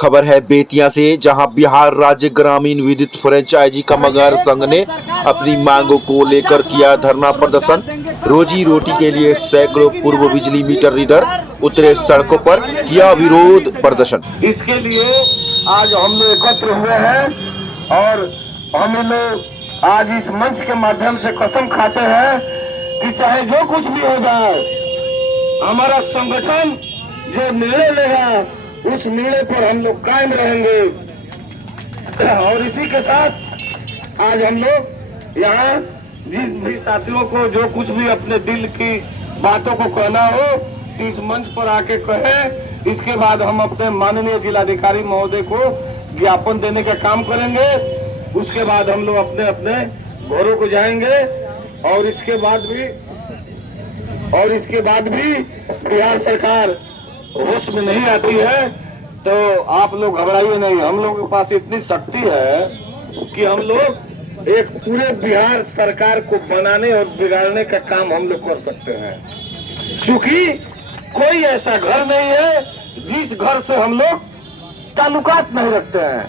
खबर है बेतिया से, जहां बिहार राज्य ग्रामीण विद्युत फ्रेंचाइजी कामगार संघ ने अपनी मांगों को लेकर किया धरना प्रदर्शन। रोजी रोटी के लिए सैकड़ों पूर्व बिजली मीटर रीडर उतरे सड़कों पर, किया विरोध प्रदर्शन। इसके लिए आज हम लोग एकत्र हुए हैं और हम लोग आज इस मंच के माध्यम से कसम खाते हैं कि चाहे जो कुछ भी हो जाए, हमारा संगठन जो निर्णय लेगा उस निर्णय पर हम लोग कायम रहेंगे। और इसी के साथ आज हम लोग यहाँ जिस भी साथियों को जो कुछ भी अपने दिल की बातों को कहना हो इस मंच पर आके कहे। इसके बाद हम अपने माननीय जिलाधिकारी महोदय को ज्ञापन देने का काम करेंगे। उसके बाद हम लोग अपने अपने घरों को जाएंगे और इसके बाद भी बिहार सरकार होश में नहीं आती है तो आप लोग घबराइए नहीं। हम लोगों के पास इतनी शक्ति है कि हम लोग एक पूरे बिहार सरकार को बनाने और बिगाड़ने का काम हम लोग कर सकते हैं। क्योंकि कोई ऐसा घर नहीं है जिस घर से हम लोग ताल्लुकात नहीं रखते हैं।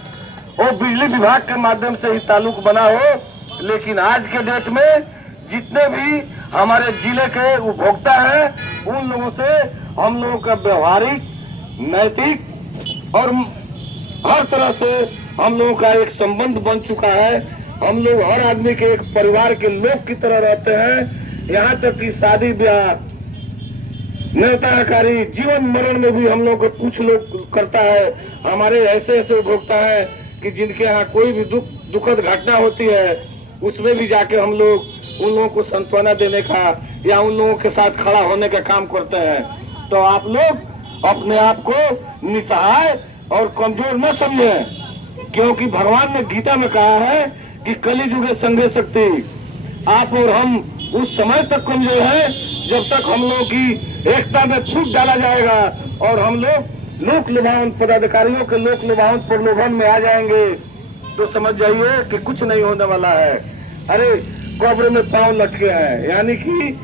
वो बिजली विभाग के माध्यम से ही ताल्लुक बना हो, लेकिन आज के डेट में जितने भी हमारे जिले के उपभोक्ता हैं उन लोगों से हम लोगों का व्यवहारिक, नैतिक और हर तरह से हम लोगों का एक संबंध बन चुका है। हम लोग हर आदमी के एक परिवार के लोग की तरह रहते हैं। यहाँ तक कि शादी ब्याह, नेताकारी, जीवन मरण में भी हम लोग को कुछ लोग करता है। हमारे ऐसे ऐसे उपभोक्ता है कि जिनके यहाँ कोई भी दुखद घटना होती है उसमें भी जाके हम लोग उन लोगों को सांत्वना देने का या उन लोगों के साथ खड़ा होने का काम करते हैं। तो आप लोग अपने आप को निसहाय और कमजोर न समझें, क्योंकि भगवान ने गीता में कहा है कि कली जुगे संगे शक्ति। आप और हम उस समय तक कमजोर हैं जब तक हम लोगों की एकता में फूट डाला जाएगा और हम लोग लोक लुभावन पदाधिकारियों के लोक लुभावन प्रलोभन में आ जाएंगे तो समझ जाइए कि कुछ नहीं होने वाला है। अरे कब्र में पांव लटके हैं, यानी कि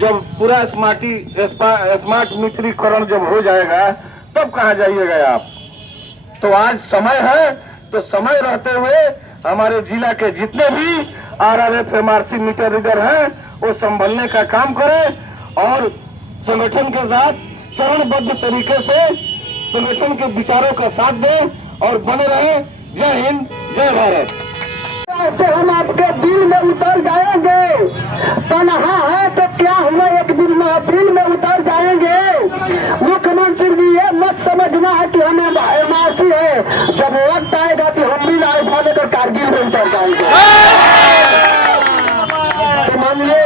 जब पूरा स्मार्ट मीटरीकरण जब हो जाएगा तब कहाँ जाइएगा आप। तो आज समय है, तो समय रहते हुए हमारे जिला के जितने भी RRF MRC मीटर रीडर हैं वो संभलने का काम करें और संगठन के साथ चरणबद्ध तरीके से संगठन के विचारों का साथ दें और बने रहें। जय हिंद, जय भारत। तो हम आपके दिल में उतर जाएंगे, तन्हा है तो क्या हुआ, एक दिन महफिल में उतर जाएंगे। मुख्यमंत्री जी ये मत समझना है कि हमें MRC है, जब वक्त आएगा कि हम भी लाइफ लेकर कारगिल में उतर जाएंगे। तो मानिए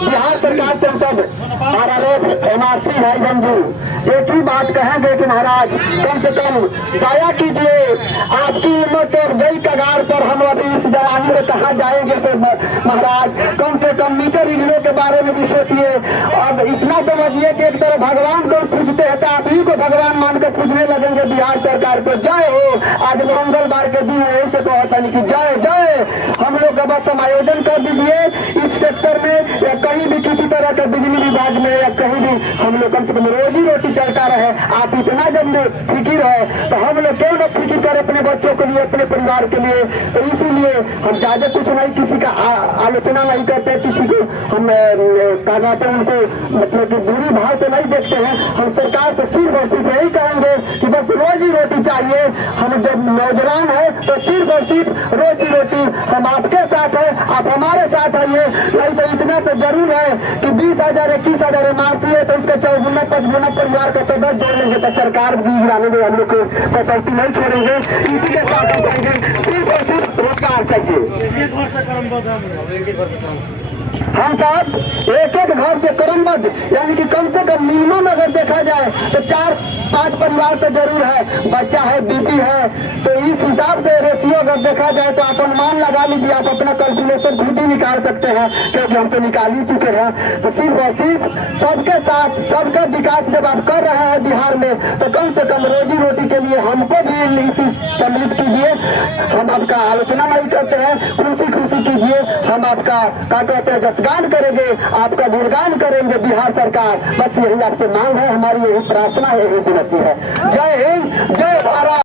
बिहार सरकार से सब RRF MRC भाई बंधु एक ही बात कहेंगे कि महाराज कम से कम दया कीजिए। आपकी उम्र तो गई कगार पर, हम अभी इस जवानी में कहाँ जाएंगे। तो महाराज कम से कम मीटर रीडरों के बारे में भी सोचिए। अब इतना समझिए कि एक तरह भगवान को पूजते हैं तो आप ही को भगवान मानकर पूजने लगेंगे बिहार सरकार को। जय हो। आज मंगलवार के दिन है, से कहता नहीं कि जय जय। हम लोग का बस समायोजन कर दीजिए इस सेक्टर में या कहीं भी किसी तरह के बिजली विभाग में या कहीं भी हम लोग कम से कम रोजी रोटी चलता रहे। आप इतना जब फिक्र है तो हम लोग क्यों ना फिक्र करें अपने बच्चों के लिए, अपने परिवार के लिए। तो इसीलिए हम ज्यादा कुछ नहीं, किसी का आलोचना नहीं करते, किसी को हम कहते उनको मतलब कि बुरी भाव से नहीं देखते हैं। हम सरकार से सिर्फ और सिर्फ यही कहेंगे कि बस रोजी रोटी चाहिए। हम जब नौजवान है तो सिर्फ और सिर्फ रोजी रोटी। हम आपके साथ है, आप हमारे साथ आइए। नहीं तो इतना तो जरूर है कि 20,000 21,000 MRC है तो उसके 54-55 परिवार का सदस्य जोड़ लेंगे तो सरकार भी गिराने में हम लोग को फैसिलिटी नहीं छोड़ेंगे। इसी के साथ हम कहेंगे सिर्फ और सिर्फ रोजगार चाहिए। हम साहब एक एक घर से क्रमबद्ध, यानी कि कम से कम मिनिमम अगर देखा जाए तो 4-5 परिवार तो जरूर है। बच्चा है, बीबी है, तो इस हिसाब से रेशियो अगर देखा जाए तो आप अनुमान लगा लीजिए। आप अपना कैलकुलेशन खुद ही निकाल सकते हैं क्योंकि हम तो निकाल ही चुके हैं। तो सिर्फ और सिर्फ सबके साथ सबका विकास जब आप कर रहे हैं बिहार में तो कम से कम रोजी रोटी के लिए हमको भी इसी सम्मिलित कीजिए। हम आपका आलोचना नहीं करते हैं, खुशी खुशी कीजिए। हम आपका क्या कहते हैं जसगान करेंगे, आपका गुणगान करेंगे बिहार सरकार। बस यही आपसे मांग है, हमारी यही प्रार्थना है, यही विनती है। जय हिंद, जय भारत।